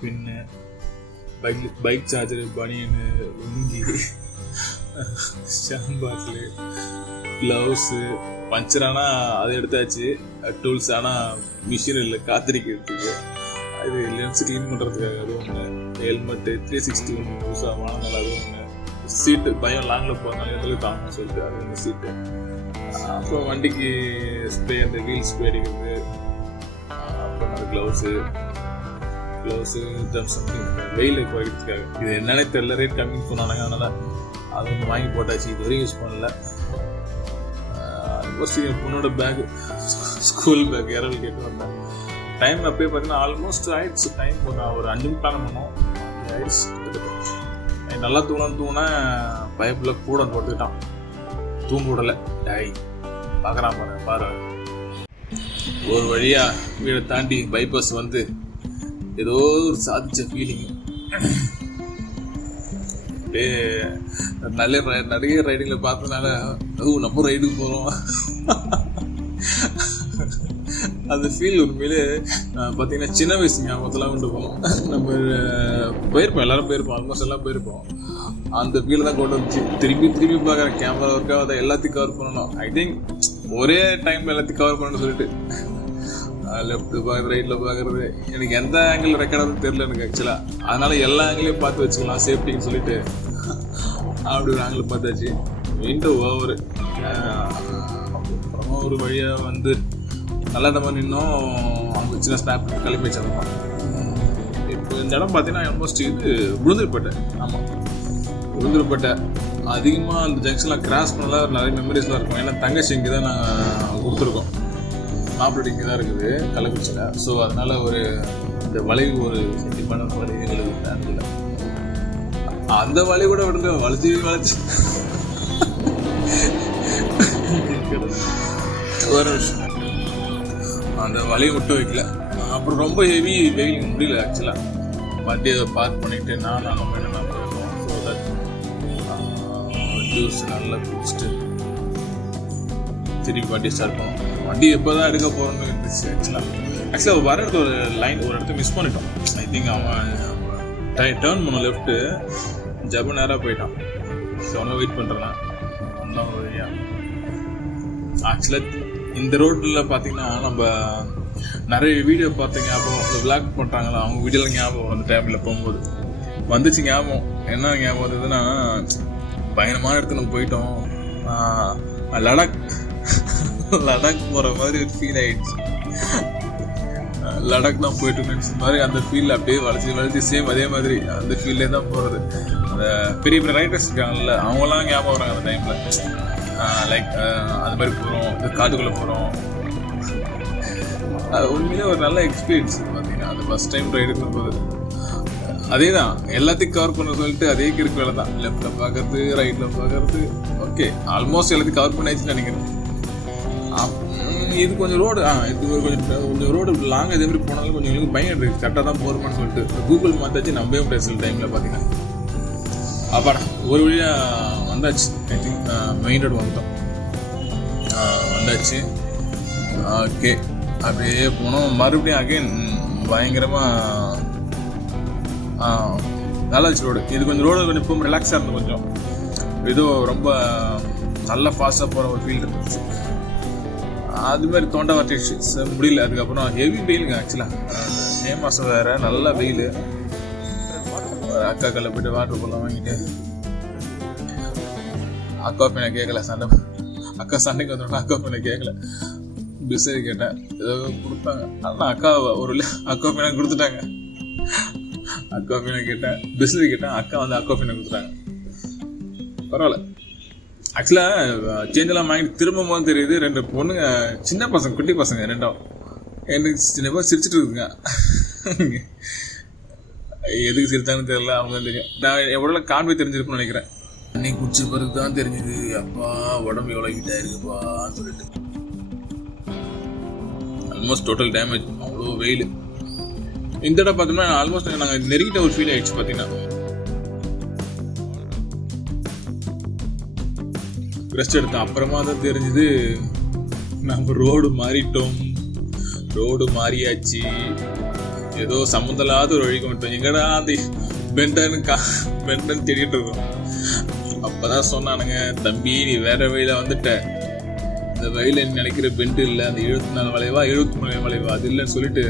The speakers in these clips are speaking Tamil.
பின்னு, பைக் சார்ஜரு, பனியனு, லுங்கி, ஷாம்பு பாட்டிலு, க்ளவுஸு. பஞ்சரானா அதை எடுத்தாச்சு. டூல்ஸ் ஆனால் மிஷின் இல்லை காத்திரிக்கிறதுக்கு. அது லென்ஸ் க்ளீன் பண்ணுறதுக்காக அது ஒன்று. ஹெல்மெட்டு 360 ஒன்று யூஸ் ஆகணும், அது ஒன்று. சீட்டு பயம் லாங்கில் போகிறதுனால எங்களுக்கு தாங்கன்னு சொல்லிட்டு அது ஒன்று சீட்டு. அப்புறம் வண்டிக்கு ஸ்ப்ரே, அந்த வீல் ஸ்ப்ரே அடிக்கிறது. அப்புறம் அந்த க்ளவுஸு சம்திங் வெயில் குறைக்கிறதுக்காக. இது என்னன்னே தெரியல, ரேட் கம்மின்னு சொன்னாங்க, அதனால் அது ஒன்று வாங்கி போட்டாச்சு. இது வரைக்கும் யூஸ் பண்ணல. என் பொண்ணோட பேக், ஸ்கூல் பேக் யாராவது கேட்டு வந்தேன். டைம் அப்பயே பார்த்தீங்கன்னா ஆல்மோஸ்ட் ஆயிடுச்சு. டைம் ஒரு 5 நிமிஷம் பிளான் பண்ணோம், ஆயிடுச்சு. நல்லா தூங்கினா பைப்பில் கூட போட்டுக்கிட்டான், தூங்க விடலை. பார்க்குறான் பாரு. ஒரு வழியா வீடை தாண்டி பைபாஸ் வந்து ஏதோ ஒரு சாதிச்ச ஃபீலிங். நிறைய ரைடிங்ல பார்த்ததுனால நம்ம ரைடுக்கு போகிறோம் அந்த ஃபீல் உண்மையிலே பார்த்தீங்கன்னா சின்ன வயசு ஞாபகத்தெல்லாம் கொண்டு போகணும். நம்ம போயிருப்போம், எல்லாரும் போயிருப்போம், ஆல்மோஸ்ட் எல்லாம் போயிருப்போம். அந்த ஃபீலை தான் கொண்டு வந்துச்சு. திரும்பி பார்க்குறேன், கேமரா ஒர்க்காக அதை எல்லாத்தையும் கவர் பண்ணணும். ஐ திங்க் ஒரே டைமில் எல்லாத்தையும் கவர் பண்ணணும்னு சொல்லிட்டு லெஃப்ட் பார்க்குறது, ரைட்டில் பார்க்குறது. எனக்கு எந்த ஆங்கிள் ரெக்கார்ட் ஆகுதுன்னு தெரியல எனக்கு ஆக்சுவலாக. அதனால எல்லா ஆங்கிளையும் பார்த்து வச்சுக்கலாம் சேஃப்டின்னு சொல்லிட்டு அப்படி ஒரு ஆங்கிள் பார்த்தாச்சு. Window over. அப்புறமா ஒரு வழியாக வந்து நல்லா நம்ம நின்னோம். அங்கே சின்ன ஸ்னாப் கிளம்பி வச்சிருந்தோம். இப்போ இந்த இடம் பார்த்தீங்கன்னா ஆல்மோஸ்ட் இது உளுந்தூர்பேட்டை. ஆமாம், உளுந்தூர்பேட்டை. அதிகமாக அந்த ஜங்ஷனில் கிராஸ் பண்ணலாம் நிறைய மெமரிஸ்லாம் இருக்கும். ஏன்னா தங்கச்சி இங்கே தான் நாங்கள் கொடுத்துருக்கோம், மாப்பிள்ளை இங்கே தான் இருக்குது கள்ளக்குறிச்சியில். ஸோ அதனால் இந்த வளைவு ஒரு செட்டிப்பான வளைவு எங்களுக்கு பிளான் இல்லை. அந்த வளைவு கூட விடுங்க, வளைச்சி ஒரு விஷயம் அந்த வலையை விட்டு வைக்கல. அப்புறம் ரொம்ப ஹெவி வெயில் முடியல ஆக்சுவலாக. வண்டியை பார்க் பண்ணிவிட்டு நானும் போயிருக்கோம். ஸோ தட் ஜூஸ் நல்லா குடிச்சிட்டு திரும்பி வண்டி ஸ்டார்ட் பண்ணோம். வண்டி எப்போ தான் எடுக்க போகிறோன்னு இருந்துச்சு ஆக்சுவலாக வர இடத்துல ஒரு இடத்த மிஸ் பண்ணிட்டோம். ஐ திங்க் அவன் டேர்ன் பண்ண லெஃப்ட்டு ஜப நேராக போயிட்டான். ஸோ அவனை வெயிட் பண்ணுறேன். ஒன்றும் வழியா ஆக்சுவலாக இந்த ரோட்டில் பார்த்தீங்கன்னா நம்ம நிறைய வீடியோ பார்த்த ஞாபகம், விளாக் பண்ணுறாங்களா அவங்க வீடியோவில் ஞாபகம் அந்த டைமில் போகும்போது வந்துச்சு ஞாபகம். என்ன ஞாபகம் வந்ததுன்னா, பயங்கரமான இடத்துல நம்ம போயிட்டோம். லடாக் போகிற மாதிரி ஒரு ஃபீல் ஆகிடுச்சு. லடாக் தான் போயிட்டு நினச்ச மாதிரி அந்த ஃபீல் அப்படியே வளைச்சி சேம் அதே மாதிரி அந்த ஃபீல்லே தான் போகிறது. அந்த பெரிய ரைடர்ஸ் இருக்காங்கல்ல, அவங்களாம் ஞாபகம் வராங்க அந்த டைமில். லைக் அது மாதிரி போகிறோம், இந்த காட்டுக்குள்ளே போகிறோம். அது உண்மையிலே ஒரு நல்ல எக்ஸ்பீரியன்ஸ் பார்த்தீங்கன்னா. அது ஃபஸ்ட் டைம் ரைடு இருக்கும்போது அதே தான் எல்லாத்தையும் கவர் பண்ண சொல்லிட்டு அதே கிறுக்கு வேலை தான். லெஃப்டில் பார்க்கறது, ரைட்டில் பார்க்கறது. ஓகே, ஆல்மோஸ்ட் எல்லாத்தையும் கவர் பண்ணியாச்சுன்னு நினைக்கிறேன். இது கொஞ்சம் ரோடு இது கொஞ்சம் ரோடு லாங்காக இதே மாதிரி போனாலும் கொஞ்சம் எங்களுக்கு பயம் இருக்குது, கரெக்டாக தான் போகிறோமான்னு சொல்லிட்டு. கூகுள் மாத்தாச்சு நம்பவே முடியாது சில டைமில் பார்த்தீங்கன்னா. அப்புறம் ஒரு வழியாக வந்தாச்சு. ஐ திங்க் மெயின் ரோடு வந்தாச்சு. ஓகே, அப்படியே போனோம். மறுபடியும் அகைன் பயங்கரமாக நல்லாச்சு ரோடு. இது கொஞ்சம் ரோடு கொஞ்சம் இப்போ ரிலாக்ஸாக இருந்தது. கொஞ்சம் ஏதோ ரொம்ப நல்லா ஃபாஸ்ட்டாக போகிற ஒரு ஃபீல் இருந்துச்சு. அது மாதிரி தோண்ட வாட்டி முடியல. அதுக்கப்புறம் ஹெவி வெயிலுங்க ஆக்சுவலாக. மே மாதம் வேறு, நல்ல வெயில். அக்கா கல்ல போய்ட்டு வாட்டர் போலாம் வாங்கிட்டு அக்கா பையனை கேட்கல. அக்கா சண்டைக்கு வந்துடும். அக்கா பையனை கேட்கல, பிஸ்ஸரி கேட்டேன், ஏதோ கொடுத்தாங்க. ஆனால் அக்கா பையனை கொடுத்துட்டாங்க. அக்கா பையனை கேட்டேன், பிஸ்ஸரி கேட்டேன், அக்கா வந்து அக்கா பையனை கொடுத்துட்டாங்க. பரவாயில்ல. ஆக்சுவலாக சேஞ்செல்லாம் வாங்கிட்டு திரும்பும் போது தெரியுது, 2 பொண்ணுங்க, சின்ன பசங்க, குட்டி பசங்க, 2ம் எனக்கு சின்ன பேர் சிரிச்சிட்டு இருக்குங்க. எதுக்கு சிரித்தான்னு தெரியல, அவங்க தான் தெரியும். நான் எவ்வளோ காண்பை தெரிஞ்சிருக்குன்னு நினைக்கிறேன். அன்னைக்கு குடிச்ச பிறகு தான் தெரிஞ்சுது, அப்பா உடம்பு எவ்வளோ ஹீட்டாக இருக்குப்பான்னு சொல்லிட்டு. Almost total damage. அவ்வளோ வெயில். இந்த இடம் பார்த்தோம்னா ஆல்மோஸ்ட் நாங்கள் நெருங்கிட்ட ஒரு ஃபீல் ஆகிடுச்சு. பார்த்தீங்கன்னா ரெஸ்ட் எடுத்தோம். அப்புறமா தான் தெரிஞ்சுது நம்ம ரோடு மாறிட்டோம். ரோடு மாறியாச்சு. ஏதோ சம்மந்தமில்லாத ஒரு வழிக்கு மட்டும் எங்கடா அது பெண்டன் தேடிட்டு இருக்கோம். அப்பதான் சொன்னானுங்க, தம்பி நீ வேற வழியில வந்துட்ட, இந்த வழியில நினைக்கிற பெண்டு இல்லை, அந்த 74 வளைவா 73 வளைவா அது இல்லைன்னு சொல்லிட்டு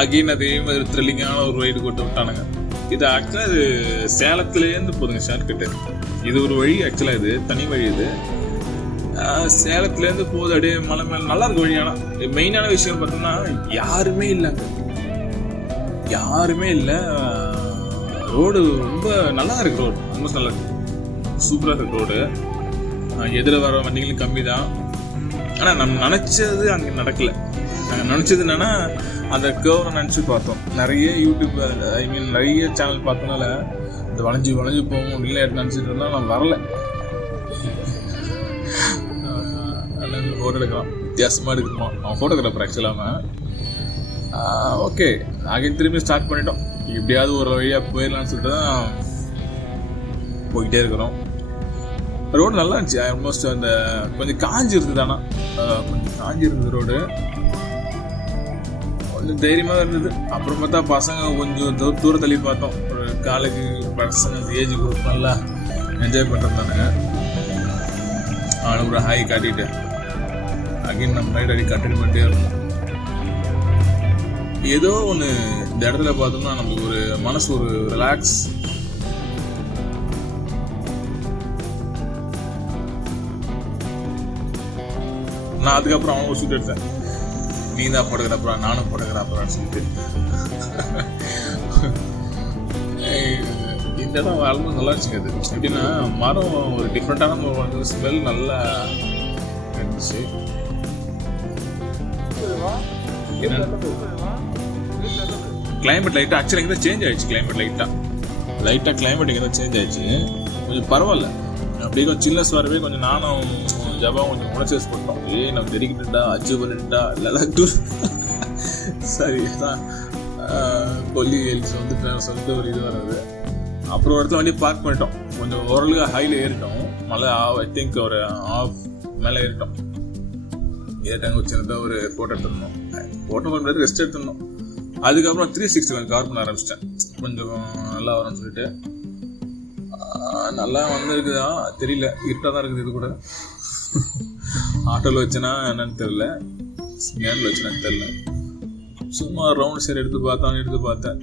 அகைன் அதே மாதிரி த்ரில்லிங்கான ஒரு ரைடு கொண்டு விட்டானுங்க. இது ஆக்சுவலாக இது சேலத்துலேருந்து போதுங்க ஷார்ட்கட்டு. இது ஒரு வழி, ஆக்சுவலாக இது தனி வழி. இது சேலத்துலேருந்து போகுது அப்படியே மலை மேலே, நல்லா இருக்கு வழி. ஆனால் மெயினான விஷயம் பார்த்தோம்னா யாருமே இல்லைங்க, யாருமே இல்லை. ரோடு ரொம்ப நல்லா இருக்கு, ரோடு ரொம்ப நல்லா இருக்கு, சூப்பராக இருக்கு ரோடு. எதில் வர வண்டிகளும் கம்மி தான். ஆனால் நம்ம நினச்சது அங்கே நடக்கலை. நாங்கள் நினச்சது என்னென்னா அந்த கேர்வை நினச்சி பார்த்தோம். நிறைய யூடியூப் நிறைய சேனல் பார்த்தனால இந்த வளைஞ்சி போகும் அப்படின்னு நினச்சிட்டு இருந்தால் நான் வரல. ஃபோட்டோ எடுக்கலாம், வித்தியாசமாக எடுக்கணுமா. அவன் ஃபோட்டோகிராஃபர் ஆக்சுவலாக. ஓகே, நாங்கள் திரும்பி ஸ்டார்ட் பண்ணிட்டோம். எப்படியாவது ஒரு வழியாக போயிடலான்னு சொல்லிட்டு தான் போய்கிட்டே இருக்கிறோம். ரோடு நல்லா இருந்துச்சு. ஆல்மோஸ்ட் அந்த கொஞ்சம் காஞ்சி இருந்தது, ஆனால் கொஞ்சம் காஞ்சி இருந்தது ரோடு, கொஞ்சம் தைரியமாக இருந்தது. அப்புறம் பார்த்தா பசங்க கொஞ்சம் தூரம் தள்ளி பார்த்தோம். ஒரு காலேஜ் பசங்க ஏஜ் குரூப் நல்லா என்ஜாய் பண்ணுறதானே. அவனுக்கு ஒரு ஹாய் காட்டிட்டு அகைன் நம்ம ரைட் அடி கண்டினியூ பண்ணிட்டே இருந்தோம். ஏதோ ஒன்று இந்த இடத்துல பார்த்தோம்னா நமக்கு ஒரு மனசு ஒரு ரிலாக்ஸ். நான் அதுக்கப்புறம் அவன் ஒரு ஷூட் எடுத்தேன், நீ தான் ஃபோட்டோகிராஃபரா நானும் ஃபோட்டோகிராஃபரான்னு சொல்லிட்டு. இந்த இடம் ஆல்மோஸ்ட் நல்லா இருந்துச்சுங்க. அது எப்படின்னா மரம் ஒரு டிஃப்ரெண்ட்டான ஸ்மெல் நல்லா இருந்துச்சு. கிளைமேட் லைட்டாக ஆக்சுவலாக இங்கே தான் சேஞ்ச் ஆயிடுச்சு. லைட்டாக கிளைமேட் இங்கே தான் சேஞ்ச் ஆயிடுச்சு. கொஞ்சம் பரவாயில்ல, அப்படியே கொஞ்சம் சில்னஸ் வரவே கொஞ்சம் நானும் ஜபா கொஞ்சம் உணர்ச்சி போட்டோம். நம்ம தெரிக்கிட்டுண்டா அச்சு பண்ணிட்டா லடாக் சரி தான் கொல்லி ஹில்ஸ் வந்துட்டு சொல்லிட்டு ஒரு இது வர்றது. அப்புறம் ஒரு இடத்துல வண்டி பார்க் பண்ணிட்டோம். கொஞ்சம் ஓரளவுக்கு ஹையில் ஏறிட்டோம். மலை ஐ திங்க் ஒரு ஆஃப் மேலே ஏறிட்டோம். ஏறிட்டாங்க ஒரு சின்னதாக ஒரு ஃபோட்டோ எடுத்துருந்தோம். ஃபோட்டோ பண்ணுறது ரெஸ்ட் எடுத்துருந்தோம். அதுக்கப்புறம் 360 கொஞ்சம் கவர் பண்ண ஆரம்பிச்சிட்டேன். கொஞ்சம் நல்லா வரும்னு சொல்லிட்டு. நல்லா வந்துருக்குதா தெரியல, இருட்டாக தான் இருக்குது. இது கூட ஆட்டோவில் வச்சேன்னா என்னன்னு தெரில, ஸ்கேனில் வச்சேன்னு தெரில. சும்மா ரவுண்ட் சைடு எடுத்து பார்த்தேன்.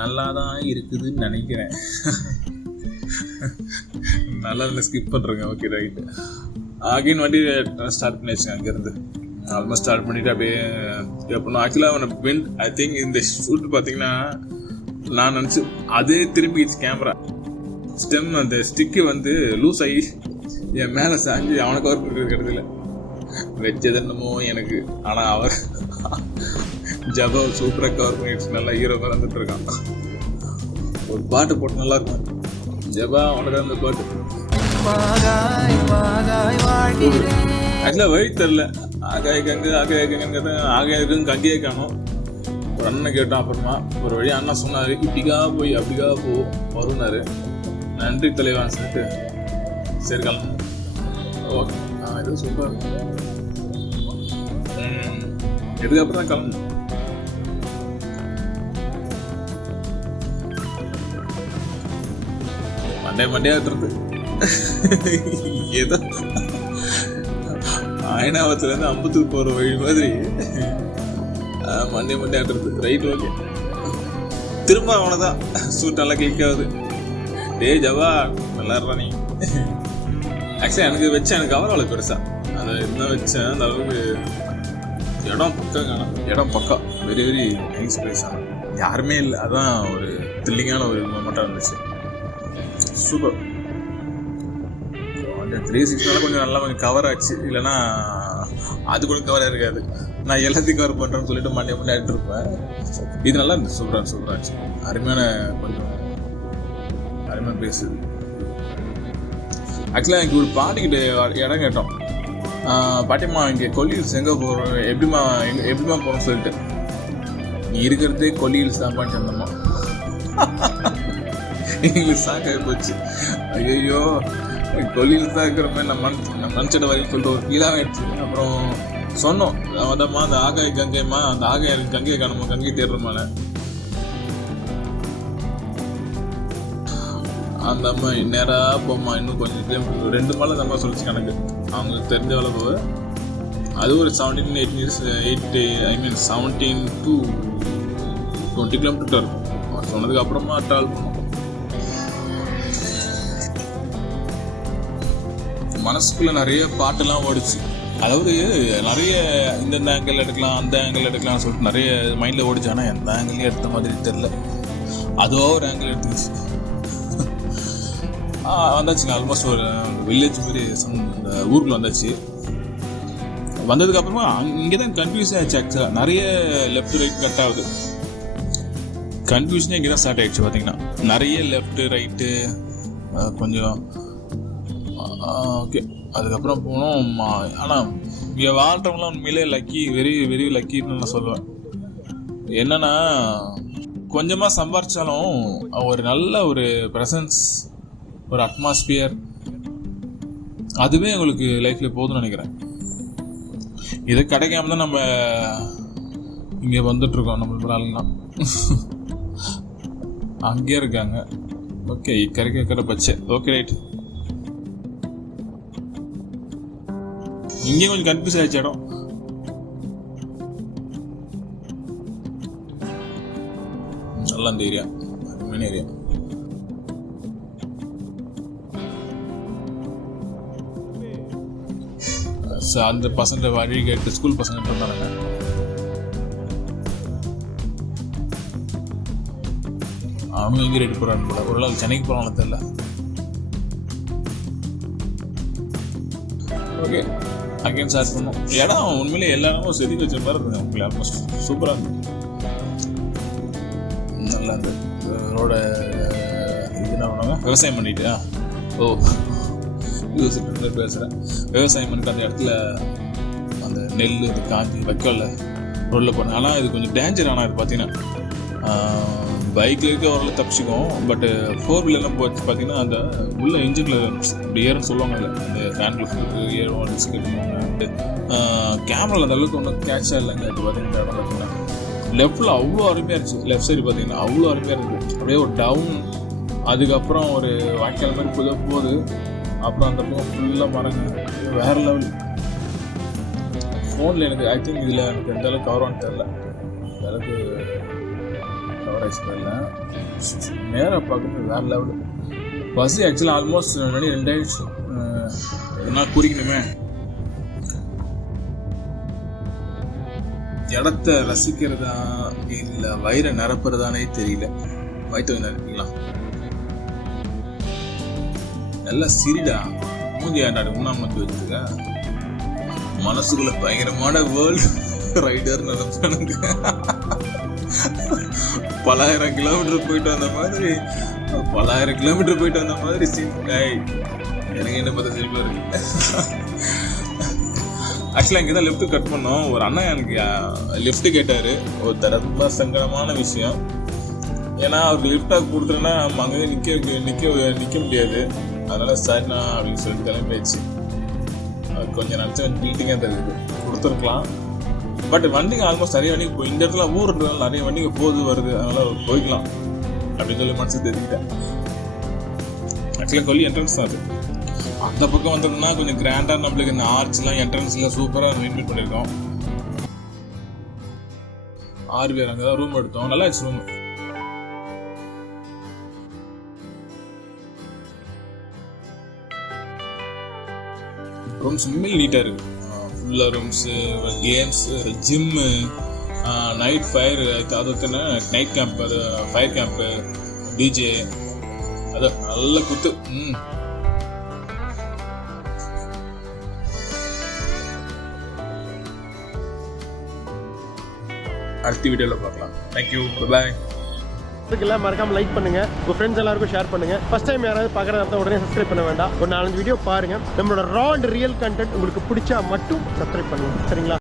நல்லா தான் இருக்குதுன்னு நினைக்கிறேன். நல்லா இல்லை, ஸ்கிப் பண்ணுறேங்க. Okay right. அகைன் வண்டி ஸ்டார்ட் பண்ணி வச்சுங்க. அங்கேருந்து ஆல்மோஸ்ட் ஸ்டார்ட் பண்ணிவிட்டு அப்படியே எப்படின்னா ஆக்சுவலாக அவனை பெண்ட் ஐ திங்க் இந்த ஷூட் பார்த்தீங்கன்னா நான் நினச்சி அதே திரும்பிச்சு கேமரா ஸ்டெம் அந்த ஸ்டிக்கு வந்து லூஸ் ஆகி என் மேலே சாஞ்சி அவனை கவர் பண்ணிருக்கிறதுல வச்சது என்னமோ எனக்கு. ஆனால் அவர் ஜபா சூப்பராக கவர் பண்ணிடுச்சு, நல்லா ஹீரோ வந்துட்டு இருக்கான். ஒரு பாட்டு போட்டு நல்லா இருக்கும் ஜபா அவனுக்கு அந்த பாட்டு. ஆக்சுவலாக வழி தெரில, ஆகாயக்கும் கங்கியே காணும். ஒரு அண்ணன் கேட்டோம். அப்புறமா ஒரு வழி அண்ணா சொன்னார், இப்படிக்கா போய் அப்படிக்கா வருனாரு. நன்றி தலைவான்னு சொல்லிட்டு சரி கிளம்பணும். ஓகே எதுவும் சூப்பர். இதுக்கப்புறம் தான் கிளம்பணும். மண்டே ஆட்டுறது ஏதோ ஆயனாவத்துலேருந்து அம்பத்தூர் போகிற வழி மாதிரி மண்டே ஆட்டுறது. Right okay. திரும்ப அவனை தான் சூட் நல்லா கிளிக் ஆகுது. டே ஜவா நல்லா இருறா நீ. ஆக்சுவலி எனக்கு வச்சேன், எனக்கு கவர் அவ்வளோ பெருசா அதை என்ன வச்சேன். அந்த அளவுக்கு இடம் பக்கம் காணும். இடம் பக்கம் வெரி வெரி நைஸ் பிளேஸ். ஆனால் யாருமே இல்லை, அதான் ஒரு த்ரில்லிங்கான ஒரு மூமெண்ட்டாக இருந்துச்சு. சூப்பர். அந்த 360 கொஞ்சம் நல்லா கொஞ்சம் கவர் ஆச்சு. இல்லைன்னா அது கூட கவராக இருக்காது. நான் எல்லாத்தையும் கவர் பண்ணுறேன்னு சொல்லிட்டு மண்டே ஆகிட்டு இருப்பேன். இது நல்லா இருந்துச்சு, சூப்பராக இருந்துச்சு. அருமையான கொஞ்சம் அருமையான பேசுது. ஆக்சுவலாக எனக்கு ஒரு பாட்டிக்கிட்ட இடம் கேட்டோம். பாட்டியம்மா இங்கே கொல்லி ஹில்ஸ் எங்கே போகிறோம், எப்படிமா போகிறோம்னு சொல்லிட்டு. நீ இருக்கிறதே கொல்லி ஹில்ஸ் தான் பாட்டு சொன்னோம்மா. எங்களுக்கு சாக்காகி போச்சு. ஐயோ கொல்லி ஹில்ஸ் தான் இருக்கிற மாதிரி நம்ம நினச்சிட்ட வரைக்கும் சொல்லிட்டு ஒரு ஃபீலாக ஆகிடுச்சு. அப்புறம் சொன்னோம் அதம்மா அந்த ஆகாய கங்கைம்மா, அந்த ஆகாய கங்கையை காணுமா, கங்கை தேடுறோமால. அந்த அம்மா நேராக போம்மா, இன்னும் கொஞ்சம் கிலோமீட்டர் 2 மலை அந்த அம்மா சொல்லிச்சு கணக்கு, அவங்களுக்கு தெரிஞ்ச அளவு. அது ஒரு 17 to 20 கிலோமீட்டர் இருக்கும். சொன்னதுக்கு அப்புறமா ட்ராவல் பண்ணோம். மனசுக்குள்ள நிறைய பாட்டெல்லாம் ஓடிச்சு. அதாவது நிறைய இந்த ஆங்கிள் எடுக்கலாம், அந்த ஆங்கிள் எடுக்கலாம்னு சொல்லிட்டு நிறைய மைண்டில் ஓடிச்சு. ஆனால் எந்த ஆங்கிளையும் எடுத்த மாதிரி தெரில. அதுவோ ஒரு ஆங்கிள் எடுத்துக்கிச்சு. வந்தாச்சுங்க. ஆல்மோஸ்ட் ஒரு வில்லேஜ் மாதிரி இந்த ஊருக்குள்ள வந்தாச்சு. வந்ததுக்கப்புறமா இங்கே தான் கன்ஃபியூஸ் ஆகிடுச்சு. ஆக்சுவலாக நிறைய லெஃப்ட் ரைட் கட் ஆகுது. கன்ஃபியூஷனே இங்கே தான் ஸ்டார்ட் ஆகிடுச்சு. பார்த்தீங்கன்னா நிறைய லெஃப்ட்டு ரைட்டு கொஞ்சம் ஓகே. அதுக்கப்புறம் போனோம். ஆனால் இங்கே வாழ்கிறவங்களாம் உண்மையிலே லக்கி, வெரி வெரி லக்கின்னு நான் சொல்லுவேன். என்னென்னா கொஞ்சமாக சம்பாரித்தாலும் ஒரு நல்ல ஒரு ப்ரெசன்ஸ், ஒரு அட்மாஸ்பியர், அதுவே உங்களுக்கு லைஃப்பில் போதும்னு நினைக்கிறேன். இது கிடைக்காம தான் நம்ம இங்கே வந்துட்டுருக்கோம். நம்மளுக்கு ஆளுங்கலாம் அங்கேயே இருக்காங்க. ஓகே, கரைக்கிற பச்சை. Okay right. இங்கே கொஞ்சம் கன்ஃபியூஸ் ஆயிடுச்சு இடம். நல்லா அந்த ஏரியா மெயின் ஏரியா. அந்த பசங்க வழி கேட்டு ஸ்கூல் பசங்க இருந்தாங்க. அவனும் எங்கே ரெடி போகிறான்னு போல. ஒரு நாள் சென்னைக்கு போகிறான்னு தெரியல. ஓகே, அகைன் ஸ்டார்ட் பண்ணோம். இடம் உண்மையிலே எல்லா இடமும் செதுக்கி வச்ச மாதிரி இருந்தது. உண்மையிலே ஆல்மோஸ்ட் சூப்பராக இருந்தது. நல்லா இருந்தது. ரோட இது என்ன பண்ணுவாங்க, விவசாயம் பண்ணிட்டு பேசுகிறேன். விவசாயம் பண்ணிட்டு அந்த இடத்துல அந்த நெல் இது காஞ்சி வைக்கல ரோட்டில் போனேன். ஆனால் இது கொஞ்சம் டேஞ்சர். ஆனால் இது பார்த்தீங்கன்னா பைக்கில் இருக்க ஓரளவு தப்பிச்சிக்கும். பட்டு 4 வீலர்லாம் போச்சு பார்த்தீங்கன்னா அந்த உள்ள இன்ஜினில் அப்படி ஏறுன்னு சொல்லுவாங்க. இல்லை அந்த ஃபேன் ஏறும் டிஸ்க் எடுத்துவாங்க. கேமராவில் அந்த அளவுக்கு ஒன்றும் கேட்சாக இல்லைங்க. அது பார்த்தீங்கன்னா இடம் பார்த்தீங்கன்னா லெஃப்டில் அவ்வளோ அருமையாக இருந்துச்சு. லெஃப்ட் சைடு பார்த்தீங்கன்னா அவ்வளோ அருமையாக இருக்குது. அப்படியே ஒரு டவுன், அதுக்கப்புறம் ஒரு வாய்க்கால் மாதிரி போகுது. அப்புறம் அந்த பக்கம் ஃபுல்லாக மரங்க, வேறு லெவல். ஃபோனில் எனக்கு ஐ திங்க் இதில் எனக்கு எந்த அளவுக்கு கவர் ஆன்னு தெரில. அந்த அளவுக்கு கவரேஜ் தெரில. நேராக பார்க்கும்போது வேறு லெவலு. பஸ் ஆக்சுவலாக ஆல்மோஸ்ட் 2 ஆயிடுச்சு. எதனா குறிக்கணுமே. இடத்த ரசிக்கிறதா இல்லை வயிறை நிரப்புறதானே தெரியல. வயிற்று நிரப்பிங்களா நல்லா சிரிடா மூஞ்சி ஆண்டாடு முன்னாடி வச்சுருக்க. மனசுக்குள்ள பயங்கரமான வேர்ல்டு ரைடர் நடப்பானுங்க. பலாயிரம் கிலோமீட்டர் போயிட்டு வந்த மாதிரி எனக்கு என்ன பார்த்தா சிரிப்பா இருக்கு. ஆக்சுவலாக இங்கே தான் லெஃப்ட்டு கட் பண்ணோம். ஒரு அண்ணா எனக்கு லெஃப்ட்டு கேட்டார். ஒரு ரொம்ப சங்கடமான விஷயம். ஏன்னா அவருக்கு லிஃப்டாக கொடுத்துருன்னா நம்ம அங்கே நிற்க முடியாது. அதனால் சரிண்ணா அப்படின்னு சொல்லிட்டு கிளம்பிடுச்சு. அது கொஞ்சம் நினச்சா மீட்டிங்காக தெரியுது. கொடுத்துருக்கலாம். பட் வண்டிங்க ஆல்மோஸ்ட் நிறைய வண்டிங்க இந்த இடத்துல ஊருன்றதுனால நிறைய வண்டிங்க வருது. அதனால் போய்க்கலாம் அப்படின்னு சொல்லி மனசு தெரிஞ்சுட்டேன். ஆக்சுவலாக கொல்லி என்ட்ரன்ஸ் தான் அது. அந்த பக்கம் வந்தோம்னா கொஞ்சம் கிராண்டாக நம்மளுக்கு இந்த ஆர்ச்லாம் என்ட்ரன்ஸில் சூப்பராக மெயின்டைன் பண்ணியிருக்கோம். 6 பேர் அங்கே தான் ரூம் எடுத்தோம். நல்லா ஆச்சு ரூம். ரூம்ஸ் உண்மையில் நீட்டாக இருக்குது. ஃபுல்லாக rooms, games, gym, night fire, அது நைட் கேம்ப், அது ஃபயர் கேம்ப்பு, டிஜே, அது நல்ல குத்து. அடுத்த வீடியோவில் பார்க்கலாம். தேங்க்யூ, பாய். எல்லாம் மறக்காம லைக் பண்ணுங்க, உங்க ஃப்ரெண்ட்ஸ் எல்லாருக்கும் ஷேர் பண்ணுங்க. ஃபர்ஸ்ட் டைம் யாராவது பார்க்கறதா இருந்தா உடனே சப்ஸ்கிரைப் பண்ண வேண்டாம். ஒரு 4-5 வீடியோ பாருங்க. நம்மளோட ரா அண்ட் ரியல் கண்டென்ட் உங்களுக்கு பிடிச்சா மட்டும் சப்ஸ்கிரைப் பண்ணுங்க. சரிங்களா?